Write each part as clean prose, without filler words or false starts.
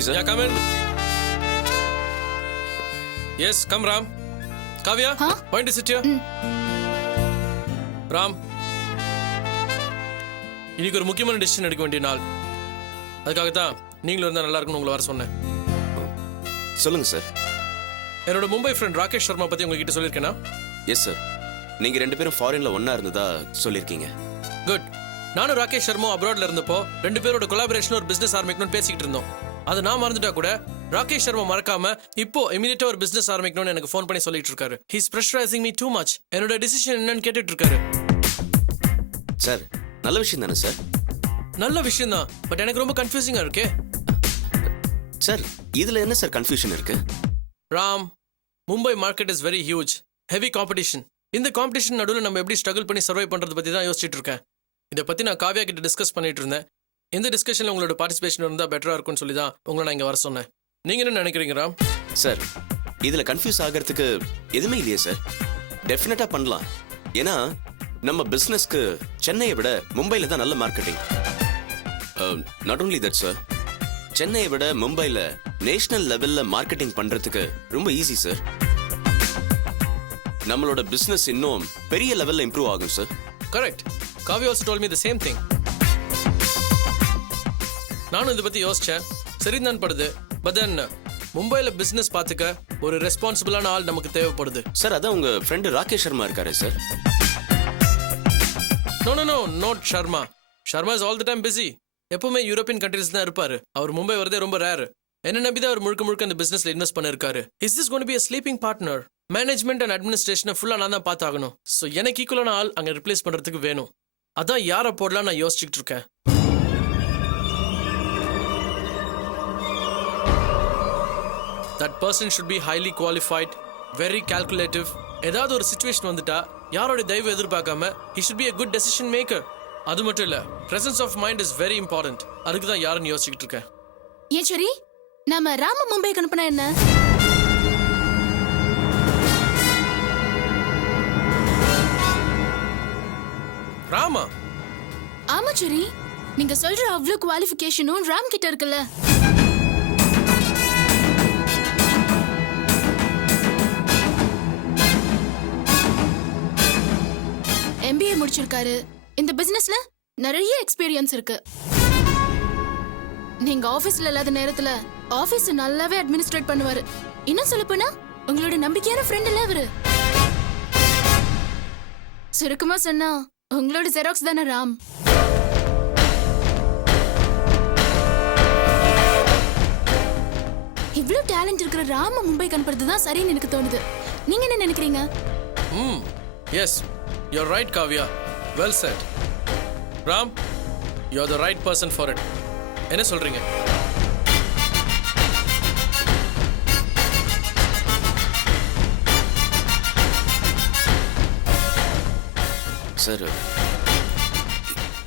me, sir. Yeah, come in. Yes, come, Ram. Kavya, Huh? point to sit here. Ram, இன்னைக்கு ஒரு முக்கியமான decision எடுக்க வேண்டிய நாள். அதுக்காக தான் நீங்களும் இருந்தால் நல்லா இருக்கும்னு உங்களை வர சொன்னேன். சொல்லுங்க சார். என்னோட மும்பை ஃப்ரெண்ட் ராகேஷ் சர்மா பற்றி உங்ககிட்ட சொல்லியிருக்கேனா? Yes sir. நீங்க 2 பேரும் ஃபாரின்ல ஒண்ணா இருந்ததா சொல்லியிருக்கீங்க. குட். நானும் ராகேஷ் சர்மா அப்ராட்ல இருந்தப்போ 2 பேரோட கொலாபரேஷன் ஒரு பிசினஸ் ஆரம்பிக்கணும்னு பேசிக்கிட்டு இருந்தோம். அது நான் மறந்துட்டா கூட ராகேஷ் சர்மா மறக்காம இப்போ இமிடியேட்டா ஒரு பிசினஸ் ஆரம்பிக்கணும்னு எனக்கு ஃபோன் பண்ணி சொல்லிட்டு இருக்காரு. He's pressurizing me too much. என்னோட டிசிஷன் என்னன்னு கேட்டுட்டு இருக்காரு. சார், நல்ல விஷயம் தானே சார்? நல்ல விஷயம் தான், பட் எனக்கு ரொம்ப கன்ஃபியூசிங்கா இருக்கே. சார், இதுல என்ன சார் கன்ஃபியூஷன் இருக்கு? Ram, Mumbai market is very huge, heavy competition. இந்த காம்படிஷன் நடுவில் நம்ம எப்படி ஸ்ட்ரகிள் பண்ணி சர்வை பண்றது பத்தி தான் யோசிச்சுட்டு இருக்கேன். இதை பத்தி நான் காவ்யா கிட்ட டிஸ்கஸ் பண்ணிட்டு இருந்தேன். இந்த டிஸ்கஷன்ல உங்களோட பார்ட்டிசிபேஷன் இருந்தா பெட்டரா இருக்கும்னு சொல்லி தான் உங்களை நான் இங்க வர சொன்னேன். நீங்க என்ன நினைக்கிறீங்க ராம்? சார், இதுல கன்ஃபியூஸ் ஆகிறதுக்கு எதுவுமே இல்லையே சார். டெஃபினட்டா பண்ணலாம். ஏன்னா நம்ம பிசினஸ்க்கு சென்னையை விட மும்பைல தான் நல்ல marketing. Not only that sir, சென்னையை விட மும்பைல நேஷனல் லெவல்ல மார்க்கெட்டிங் பண்றதுக்கு ரொம்ப ஈஸி சார். நம்மளோட பிசினஸ் இன்னும் பெரிய லெவல்ல இம்ப்ரூவ் ஆகும் sir. Correct. Kavya also told me the same thing. நானும் இதை பத்தி யோசிச்சேன். சரிதான் படுது. பட் தென் மும்பைல பிசினஸ் பார்த்துக்க ஒரு ரெஸ்பான்சிபிளான ஆள் நமக்கு தேவைப்படுது. சார், அதான் உங்க ஃப்ரெண்ட் ராகேஷ் சர்மா இருக்காரு sir. No, not Sharma. Sharma is all the time busy. European யூரோப்பியன் கண்ட்ரீஸ் தான் இருப்பாரு. அவர் மும்பை வரதே ரொம்ப ரேர். என்ன நம்பி தான் அவர் முழுக்க அந்த பிசினஸ்ல இன்வெஸ்ட் பண்ணிருக்காரு. Is this gonna be a sleeping partner? Management and அட்மினிஸ்ட்ரேஷனை ஃபுல்லா நான் தான் பார்த்தாகணும். ஸோ எனக்கு ஈக்குவலான ஆள் அங்கே ரிப்ளேஸ் பண்றதுக்கு வேணும். அதான் யாரை போடலாம் நான் யோசிச்சுட்டு இருக்கேன். That person should be highly qualified, very calculative. ஏதாவது ஒரு சிச்சுவேஷன் வந்துட்டா யாரோட தயவு எதிர்பார்க்காம he should be a good decision maker. அது மட்டும் இல்ல, presence of mind is very important. அதுக்கு தான் யாருன்னு யோசிச்சுட்டு இருக்கேன். ஏன் சரி, நாம ராம மும்பைக்கு அனுப்புனா என்ன? ராமா? ஆமா சரி, நீங்க சொல்ற அவ்வளவு குவாலிஃபிகேஷனும் ராம் கிட்ட இருக்குல்ல. MBA முடிச்சிருக்காரு. இந்த பிசினஸ்ல நிறைய எக்ஸ்பீரியன்ஸ் இருக்கு. நீங்க ஆபீஸ்ல இல்லாத நேரத்துல ஆபீஸ் நல்லாவே அட்மினிஸ்ட்ரேட் பண்ணுவாரு. இன்னும் சொல்லப்போனா உங்களோட நம்பிக்கையான ஃப்ரெண்ட் இல்ல அவரு. சுருக்கமா சொன்னா உங்களோட ஜெராக்ஸ் தானே ராம். இவ்ளோ டேலண்ட் இருக்கிற ராம மும்பைக்கு அனுப்புறது தான் சரின்னு எனக்கு தோணுது. நீங்க என்ன நினைக்கிறீங்க? Yes, you're right, Kavya. Well said. Ram, you're the right person for it. என்ன சொல்றீங்க? சார்,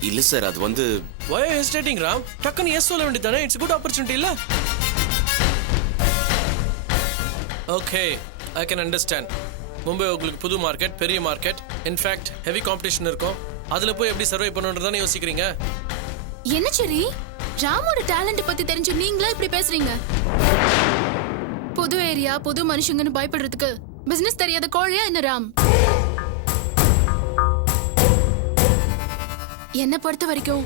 இல்ல சார், அது வந்து Why are you hesitating, Ram? டக்குன்னு yes சொல்ல வேண்டியதானே? It's a good opportunity இல்ல? Okay, I can understand. Mumbai உங்களுக்கு புது மார்க்கெட், பெரிய மார்க்கெட், இன்ஃபேக்ட் ஹெவி காம்படிஷன் இருக்கும். அதுல போய் எப்படி சர்வை பண்ணணும்ன்றதானே யோசிக்கிறீங்க. என்ன சரி, ராமோட டேலண்ட் பத்தி தெரிஞ்சு நீங்களா இப்படி பேசுறீங்க? புது ஏரியா, புது மனுஷங்கன்னு பயப்படுறதுக்கு பிசினஸ் தெரியாத கோழியா என்ன ராம்? என்ன பொறுத்த வரைக்கும்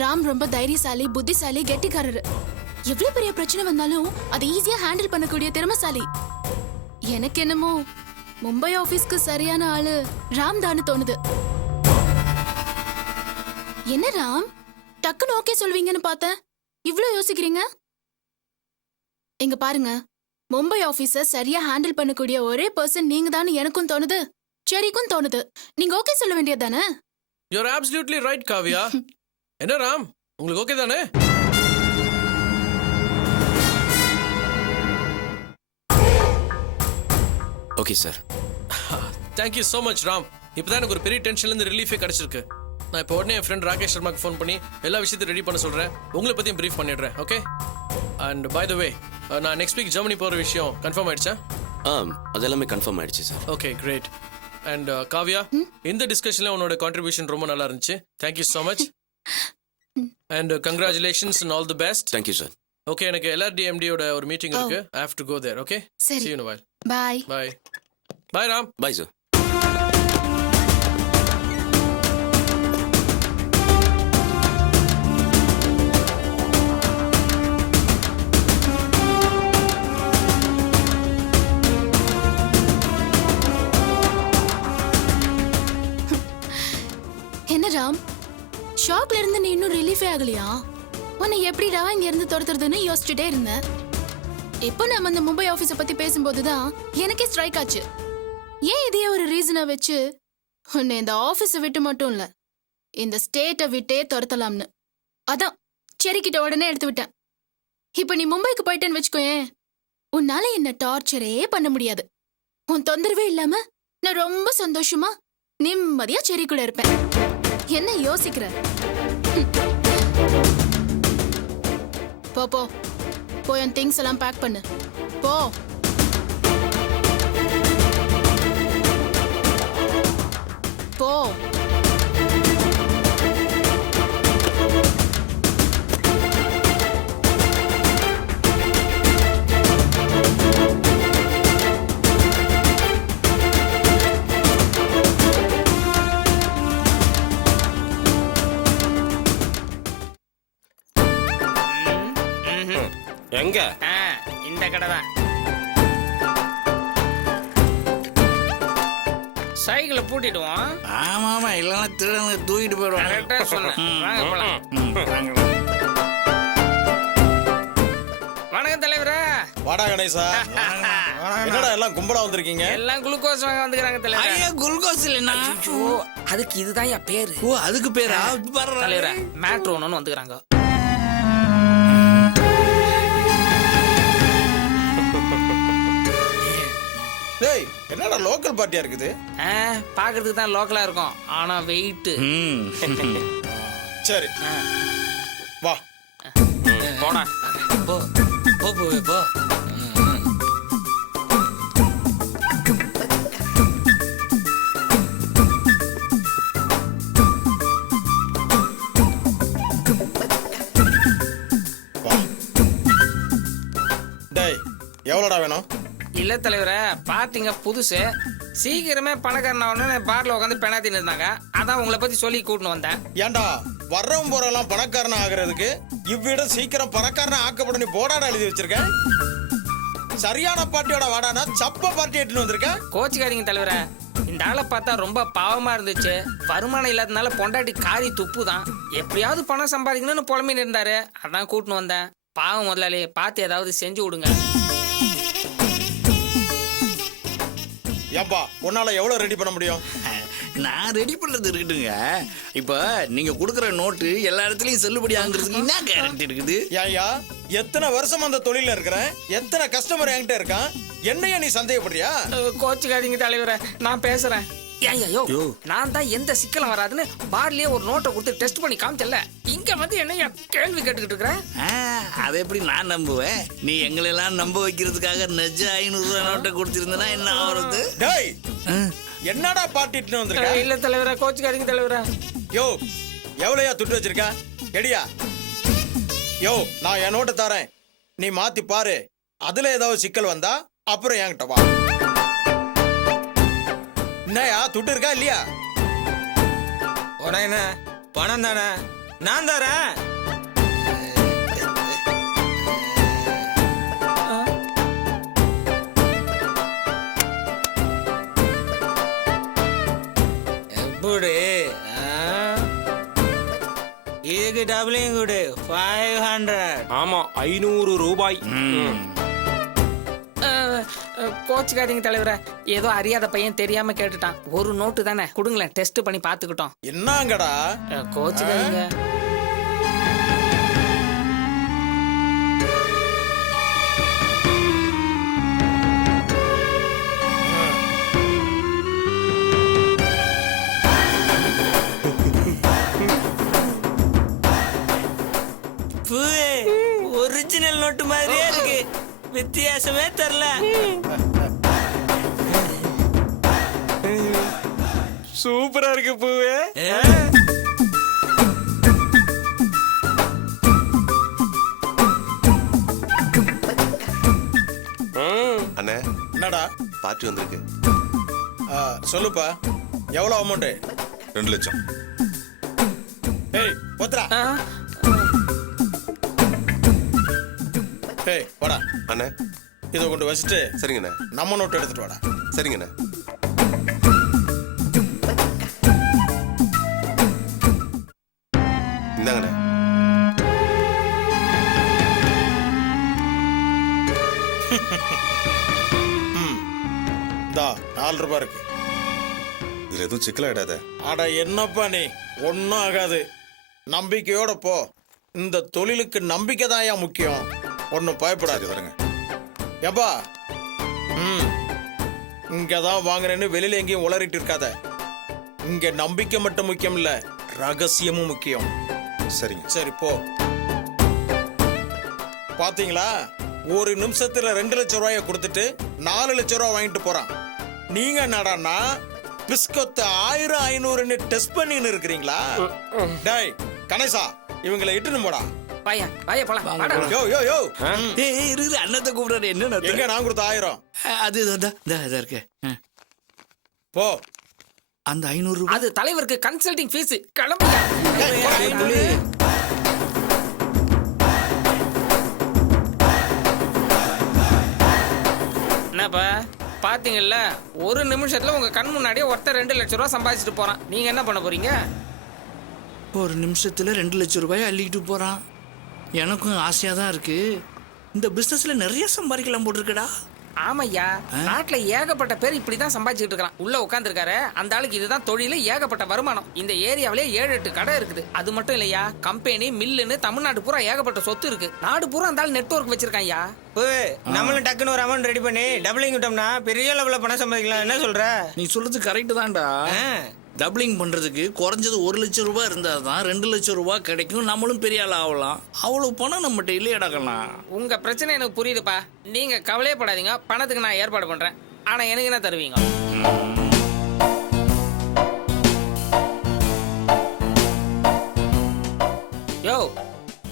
ராம் ரொம்ப தைரியசாலி, புத்திசாலி, கெட்டிக்காரரு. எவ்வளவு பெரிய பிரச்சனை வந்தாலும் அதை ஈஸியா ஹேண்டில் பண்ணக்கூடிய திறமைசாலி. எனக்கு என்னமோ மும்பை ஆபீஸ்க்கு சரியான ஆளு ராம் தான்னு தோணுது. என்ன ராம், டக்குன்னு ஓகே சொல்வீங்கன்னு பார்த்தேன். இவ்ளோ யோசிக்கிறீங்க? இங்க பாருங்க, மும்பை ஆபீஸ சரியா ஹேண்டில் பண்ணக்கூடிய ஒரே பர்சன் நீங்க தான் எனக்கும் தோணுது, செரிக்கும் தோணுது. நீங்க ஓகே சொல்ல வேண்டியதானே? You're absolutely right, Kavya. என்ன ராம், உங்களுக்கு ஓகே தானே? Okay sir. Thank you so much, Ram. இப்போதான் எனக்கு ஒரு பெரிய டென்ஷன்ல இருந்து ரிலீஃபே கிடைச்சிருக்கு. நான் இப்போ உடனே என் ஃப்ரெண்ட் ராகேஷ் சர்மாக்கு ஃபோன் பண்ணி எல்லா விஷயத்தையும் ரெடி பண்ண சொல்றேன். உங்களை பத்தியும் ப்ரீஃப் பண்ணிடுறேன். ஓகே? அண்ட் பை த வே, நான் நெக்ஸ்ட் வீக் ஜெர்மனி போகிற விஷயம் கன்ஃபார்ம் ஆயிடுச்சா? அதெல்லாமே கன்ஃபார்ம் ஆயிடுச்சு sir. Okay, great. And Kavya, இந்த டிஸ்கஷன்ல உன்னோட கான்ட்ரிபியூஷன் ரொம்ப நல்லா இருந்துச்சு. Thank you so much. And congratulations and all the best. Thank you sir. Okay எனக்கு LRDMD யோட ஒரு மீட்டிங் இருக்கு. I have to go there. Okay? சரி. See you in a while. Bye. Bye. Bye Ram. Bye sir. என்ன ராம், ஷாக்ல இருந்து நீ இன்னும் ரிலீஃபே ஆகலையா? உன்னை எப்படிடா இங்க இருந்து துரத்துறதுன்னு யோசிச்சுட்டே இருந்தேன். இப்போ நம்ம அந்த மும்பை ஆபீஸ பத்தி பேசும்போதுதான் எனக்கே ஸ்ட்ரைக் ஆச்சு. ஏன் இதையே ஒரு ரீசனா வச்சு உன்னை இந்த ஆபீஸ விட்டு மட்டும் இல்ல, இந்த ஸ்டேட்டை விட்டே துரத்தலாம்னு. அதான் செரிக்கிட்ட உடனே எடுத்து விட்டேன். இப்போ நீ மும்பைக்கு போயிட்டேன்னு வச்சுக்கோயேன், உன்னால என்ன டார்ச்சரே பண்ண முடியாது. உன் தொந்தரவே இல்லாம நான் ரொம்ப சந்தோஷமா நிம்மதியா செரி கூட இருப்பேன். என்ன யோசிக்கிற? போ போ, போய் என் திங்ஸ் எல்லாம் பேக் பண்ணு. போ. போ. எங்க இந்த கடை தான். சைக்கிளை பூட்டிடுவோம். ஆமா ஆமா, இல்லைன்னா திருடங்க தூக்கிட்டு போயிடுவாங்க. கரெக்டா சொன்னேன். வாங்க போலாம். வணக்கம் தலைவரே. வாடா கணேசா. என்னடா எல்லாம் கும்பலா வந்திருக்கீங்க? எல்லாம் குளுக்கோஸ் வாங்க வந்துக்கிறாங்க தலைவரே. ஐயா குளுக்கோஸ் இல்லைன்னா. ஐயோ, அதுக்கு இதுதான் என் பேரு. ஓ அதுக்கு பேரா? தலைவரே மேட்ரு ஒன்னு வந்துக்கிறாங்க. டேய் என்னடா லோக்கல் பார்ட்டியா இருக்குது? பாக்குறதுக்கு தான் லோக்கலா இருக்கும், ஆனா வெயிட். சரி வா போடா. போ போ போ போ. வா. டேய் எவ்வளோடா வேணும்? இல்ல தலைவரே, பார்ட்டிங்க புதுசு, சீக்கிரமே பணக்காரன் ஆகணும்னு பார்ல உட்காந்து பெணாத்தின்னு இருந்தாங்க. அதான் உங்களை பத்தி சொல்லி கூட்டின்னு வந்தேன். ஏன்டா வர்றவன் போறவெல்லாம் பணக்காரனா ஆகுறதுக்கு இவ்விட சீக்கிரம் பணக்காரனா ஆக்கப்படும் நீ போடாடா எழுதி வச்சிருக்க. சரியான பார்ட்டியோட வாடானா சப்ப பார்ட்டி எட்டுன்னு வந்திருக்க. கோச்சுக்காதீங்க தலைவரே, இந்த ஆளை பார்த்தா ரொம்ப பாவமா இருந்துச்சு. வருமானம் இல்லாதனால பொண்டாட்டி காரி துப்பு தான். எப்படியாவது பணம் சம்பாதிக்கணும்னு புலம்பின்னு இருந்தாரு. அதான் கூட்டின்னு வந்தேன். பாவம் முதலாளி, பார்த்து ஏதாவது செஞ்சு விடுங்க. ஏப்பா உன்னால எவ்வளவு ரெடி பண்ண முடியும்? நான் ரெடி பண்றது இருக்கட்டுங்க. இப்ப நீங்க கொடுக்குற நோட்டு எல்லா இடத்துலயும் செல்லுபடி ஆகுறதுக்கு என்ன கேரண்டி இருக்குது? ஏயா எத்தனை வருஷம் அந்த தொழில இருக்கிறேன், எத்தனை கஸ்டமர் என்கிட்ட இருக்கான், என்னையா நீ சந்தேகப்படுறியா? கோச்சுக்காதீங்க தலைவரே, நான் பேசுறேன். ஐயோ, நான் தான் எந்த சிக்கலும் வராதுன்னு பார்லயே ஒரு நோட்டை கொடுத்து டெஸ்ட் பண்ணி காமிச்சல. இங்க வந்து என்ன கேள்வி கேட்டுக்கிட்டு இருக்கிறேன்? அதை எப்படி நான் நம்புவேன்? நீ எங்களெல்லாம் நம்ப வைக்கிறதுக்காக நெஜ 500 ரூபாய் நோட்டை கொடுத்திருந்தனா என்ன ஆகுறது? டேய் என்னடா பாட்டிட்டு வந்திருக்க? இல்ல தலைவரே, கோச்சுக்காதீங்க தலைவரே. யோ எவ்வளோயா துட்டு வச்சிருக்க? எடியா. யோ நான் என் நோட்டை தரேன், நீ மாத்தி பாரு. அதுல ஏதாவது சிக்கல் வந்தா அப்புறம் என்கிட்ட வா. என்னயா துட்டு இருக்கா இல்லையா? உனக்கு என்ன பணம் தானே, நான் தரேன். எப்படி இதுக்கு டபுளையும் கொடு. 500. ஆமா 500 ரூபாய். கோச்சுக்காதீங்க தலைவரே, ஏதோ அறியாத பையன் தெரியாம கேட்டுட்டான். ஒரு நோட்டு தானே கொடுங்களேன், டெஸ்ட் பண்ணி பாத்துக்கிட்டோம். என்னங்கடா கோச்சுக்காதீங்க. ஒரிஜினல் நோட்டு மாதிரியே இருக்கு, வித்தியாசமே தெரியல. சூப்பரா இருக்கு பூவே. என்னடா பார்ட்டி வந்திருக்கு. சொல்லுப்பா எவ்வளோ அமௌண்ட்டு? 2 லட்சம். ஏய் போத்ரா. ஆ, ஏய் வாடா, அண்ணே இதை கொண்டு வச்சுட்டு சரிங்கண்ணே. நம்ம நோட்டு எடுத்துட்டு வாடா. சரிங்கண்ணே. இந்தாங்கண்ணே. இந்தா 4 ரூபாய் இருக்கு. இதுல எதுவும் சிக்கலாயிடாத. அட என்னப்பா நீ, ஒன்றும் ஆகாது. நம்பிக்கையோட போ. இந்த தொழிலுக்கு நம்பிக்கை தான் முக்கியம். ஒன்றும் பயப்படாது. வருங்க. ஏப்பா இங்க தான் வாங்குறேன்னு வெளியில எங்கேயும் உளறிட்டு இருக்காத. இங்க நம்பிக்கை மட்டும் முக்கியம் இல்ல, ரகசியமும் முக்கியம். சரிங்க. சரி போ. பாத்தீங்களா, ஒரு நிமிஷத்துல 2 லட்சம் ரூபாய கொடுத்துட்டு 4 லட்சம் ரூபாய் வாங்கிட்டு போறான். நீங்க என்னடான்னா பிஸ்கொத்து 1000 500ன்னு டெஸ்ட் பண்ணின்னு இருக்கிறீங்களா? டேய் கணேசா, இவங்களை இட்டுன்னு போடா. வாயா வாயா போலாம் வாடா. யோ யோ யோ, இரு அண்ணத்தை கூப்பிடுறாரு. என்ன எங்க நான் கொடுத்த 1000? அது இருக்கு. போ. அந்த 500 ரூபாய் அது தலைவருக்கு கன்சல்டிங் ஃபீஸ். கிளம்பு. என்னப்பா பாத்தீங்கல்ல, ஒரு நிமிஷத்துல உங்க கண் முன்னாடியே ஒருத்தர் 2 லட்சம் ரூபாய் சம்பாதிச்சுட்டு போறான். நீங்க என்ன பண்ண போறீங்க? ஒரு நிமிஷத்துல 2 லட்சம் ரூபாய் அள்ளிக்கிட்டு போறான். எனக்கும் ஆசையா தான் இருக்கு. இந்த பிசினஸ்ல நிறைய சம்பாதிக்கலாம் போட்டிருக்கடா. ஆமையா, நாட்டுல ஏகப்பட்ட பேர் இப்படிதான் சம்பாதிச்சுட்டு இருக்கான். உள்ள உட்காந்துருக்காரு அந்த ஆளுக்கு இதுதான் தொழில, ஏகப்பட்ட வருமானம். இந்த ஏரியாவிலே 7-8 கடை இருக்குது. அது மட்டும் இல்லையா, கம்பெனி மில்லுன்னு தமிழ்நாடு பூரா ஏகப்பட்ட சொத்து இருக்கு. நாடு பூரா அந்த ஆள் நெட்வொர்க் வச்சிருக்காயா. நம்மளும் டக்குன்னு ஒரு அமௌண்ட் ரெடி பண்ணி டபுளிங் விட்டோம்னா பெரிய லெவல்ல பணம் சம்பாதிக்கலாம். என்ன சொல்ற? நீ சொல்றது கரெக்ட் தான்டா. டபுளிங் பண்றதுக்கு குறைஞ்சது 1 லட்சம் ரூபாய் இருந்தா தான் 2 லட்சம் ரூபாய் கிடைக்கும். நம்மளும் பெரிய ஆள் ஆகலாம். அவ்வளவு பணம் நம்மகிட்ட இல்லையா டக்கலாம். உங்க பிரச்சனை எனக்கு புரியுதுப்பா. நீங்க கவலையப்படாதீங்க, பணத்துக்கு நான் ஏற்பாடு பண்றேன். ஆனா எனக்கு என்ன தருவீங்க? யோ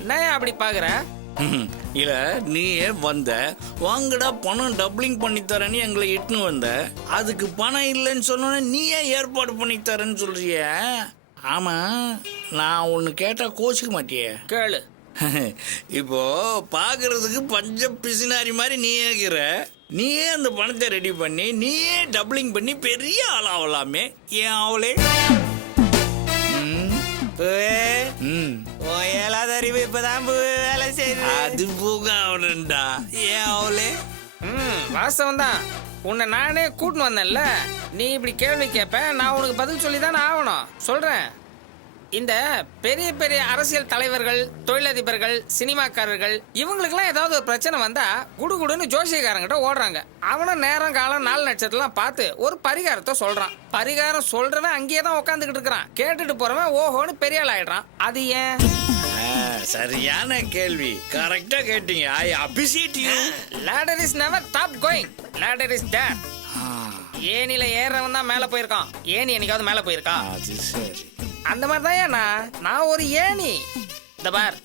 என்ன அப்படி பாக்குற? இல்ல நீயே வந்த வாங்கடா பணம் டபுளிங் பண்ணி தரேன்னு எங்களை இட்டுன்னு வந்த. அதுக்கு பணம் இல்லைன்னு சொன்னோன்னே நீயே ஏற்பாடு பண்ணி தரேன்னு சொல்றிய. ஆமா, நான் ஒன்னு கேட்டா கோச்சிக்க மாட்டியே? கேளு. இப்போ பாக்குறதுக்கு பஞ்ச பிசினாரி மாதிரி நீ ஏகிற. நீயே அந்த பணத்தை ரெடி பண்ணி நீயே டபுளிங் பண்ணி பெரிய ஆளாவலாமே. ஏன் அவளே? ஏழாவது அறிவு இப்பதான் வேலை செய்யுது. அது போக அவனண்டா. ஏன் அவளே? வாஸ்தவம் தான். உன்னை நானே கூட்டின்னு வந்தேன்ல, நீ இப்படி கேள்வி கேட்ப, நான் உனக்கு பதில் சொல்லி தானே ஆகணும். சொல்றேன். இந்த பெரிய பெரிய அரசியல் தலைவர்கள், தொழிலதிபர்கள், சினிமாக்காரர்கள் இவங்களுக்கெல்லாம் ஏதாவது ஒரு பிரச்சனை வந்தா குடுகுடுன்னு ஜோசியக்காரங்கிட்ட ஓடுறாங்க. அவனும் நேரம் காலம் 4 நட்சத்திரம்லாம் பார்த்து ஒரு பரிகாரத்தை சொல்றான். பரிகாரம் சொல்றவன் அங்கேயே தான் உட்காந்துக்கிட்டு இருக்கிறான். கேட்டுட்டு போறவன் ஓஹோன்னு பெரிய ஆள் ஆயிடுறான். அது ஏன்? சரியான கேள்வி. கரெக்டா கேட்டீங்க. I appreciate you. ladder is never top going. ladder is there. ஏனில ஏறவன் தான் மேல போயிருக்கான். ஏனி என்னைக்காவது மேல போயிருக்கான்? அது சரி. அந்த மாதிரி தான் நான் ஒரு ஏணி. இந்த பார்,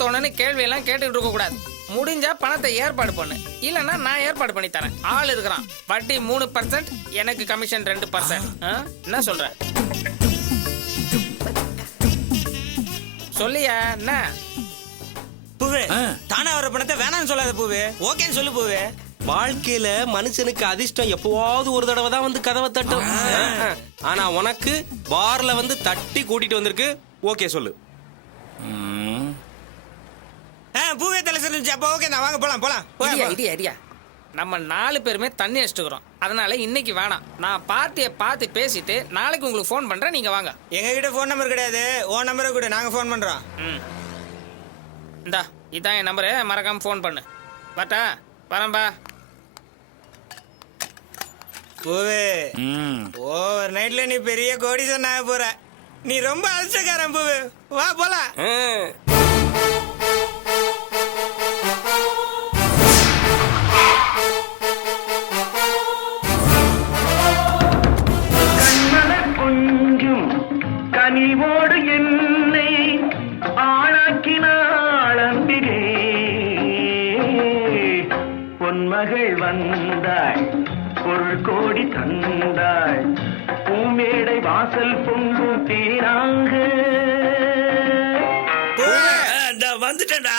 தொணன்னு கேள்வி எல்லாம் கேட்டுக்கிட்டு இருக்க கூடாது. முடிஞ்சா பணத்தை ஏற்பாடு பண்ணு, இல்லன்னா நான் ஏற்பாடு பண்ணி தரேன். ஆள் இருக்கிறான். வட்டி 3%, எனக்கு கமிஷன் 2%. என்ன சொல்ற? சொல்லியா என்ன? பூவே, தானா வர பணத்தை வேணாம்னு சொல்லாத பூவே. ஓகேன்னு சொல்லு பூவே. வாழ்க்கையில மனுஷனுக்கு அதிர்ஷ்டம் எப்பவாவது ஒரு தடவை தான் வந்து கதவை தட்டும். ஆனா உனக்கு பார்ல வந்து தட்டி கூட்டிட்டு வந்திருக்கு. ஓகே சொல்லு. பூவே தலை சொல்லுச்சு. அப்ப ஓகே, நான் வாங்க போலாம் போலாம். ஐடியா நம்ம 4 பேருமே தண்ணி அடிச்சுக்கிறோம். அதனால இன்னைக்கு வேணாம். நான் பார்ட்டியை பார்த்து பேசிட்டு நாளைக்கு உங்களுக்கு ஃபோன் பண்றேன். நீங்க வாங்க. எங்க கிட்ட ஃபோன் நம்பர் கிடையாது. ஓ நம்பரை கூட நாங்க ஃபோன் பண்றோம். இந்தா இதான் என் நம்பரு, மறக்காம ஃபோன் பண்ணு. பட்டா வரம்பா. பூவே, ஓவர் நைட்ல நீ பெரிய கோடீஸ்வரன் ஆக போற. நீ ரொம்ப அதிர்ஷ்டக்காரன் பூவே. வா போலாம். கொஞ்சம் கனிவோடு என்னை ஆளாக்கினாள் அன்பிலே. பொன்மகள் வந்தாள் வாசல் பொங்கும் தீராங்கு. வந்துட்டேன்டா.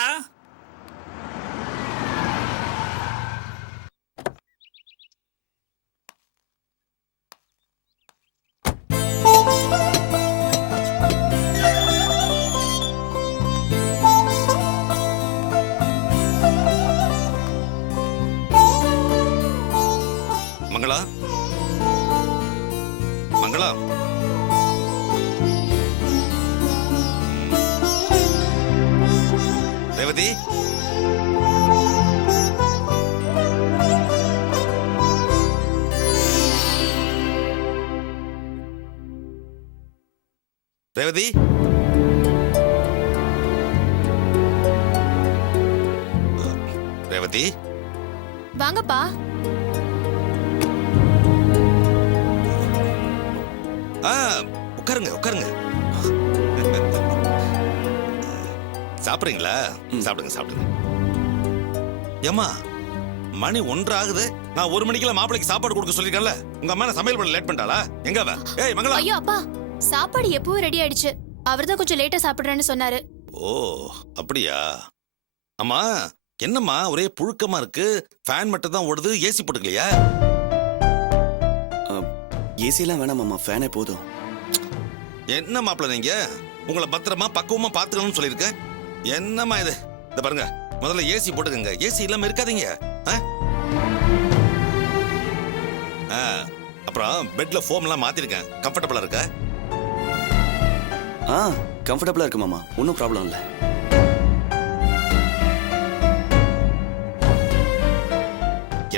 மங்களா மங்களா ரேவதி ரேவதி ரேவதி வாங்கப்பா. உட்காருங்க உட்காருங்க. சாப்பிடுறீங்களா? சாப்பிடுங்க சாப்பிடுங்க. ஏம்மா மணி 1 ஆகுது. நான் 1 மணிக்கெல்லாம் மாப்பிளைக்கு சாப்பாடு கொடுக்க சொல்லிருக்கேன்ல. உங்க அம்மா சமையல் பண்ண லேட் பண்ணிட்டாளா? எங்க அவ? ஏய் மங்களா. ஐயோ அப்பா, சாப்பாடு எப்பவும் ரெடி ஆயிடுச்சு. அவர்தான் கொஞ்சம் லேட்டா சாப்பிடுறேன்னு சொன்னாரு. ஓ அப்படியா? அம்மா என்னம்மா ஒரே புழுக்கமா இருக்கு. ஃபேன் மட்டும் தான் ஓடுது, ஏசி போட்டுக்கலையா? ஏசிலாம் வேணாம் மாமா, ஃபேனே போதும். என்ன மாப்பிள்ள நீங்க உங்களை பத்திரமா பக்குவமா பாத்துக்கணும்னு சொல்லியிருக்கேன். என்னம்மா இது? இந்த பாருங்க, முதல்ல ஏசி போட்டுக்கங்க. ஏசி இல்லாம இருக்காதீங்க. அப்புறம் பெட்ல ஃபோம் எல்லாம் மாத்திருக்கேன். கம்ஃபர்டபுளா இருக்கா? கம்ஃபர்டபுளா இருக்கு மாமா, ஒன்றும் ப்ராப்ளம் இல்லை.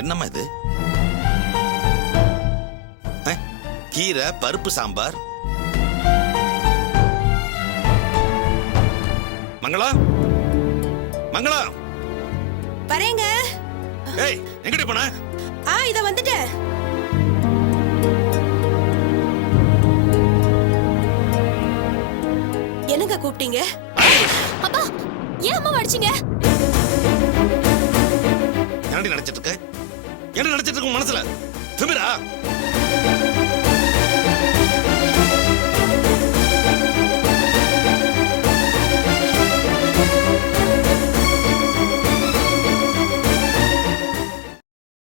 என்னம்மா இது? கீரை பருப்பு சாம்பார். மங்களா மங்களா வரேங்க. ஏய் எங்கடி போன? இத வந்துட்டேன். என்னங்க கூப்பிட்டீங்க? அப்பா, ஏன் அம்மா அடிச்சீங்க? என்னடி நினைச்சிட்டு இருக்க? என்ன நினைச்சிட்டு இருக்க மனசுல? திமிரா?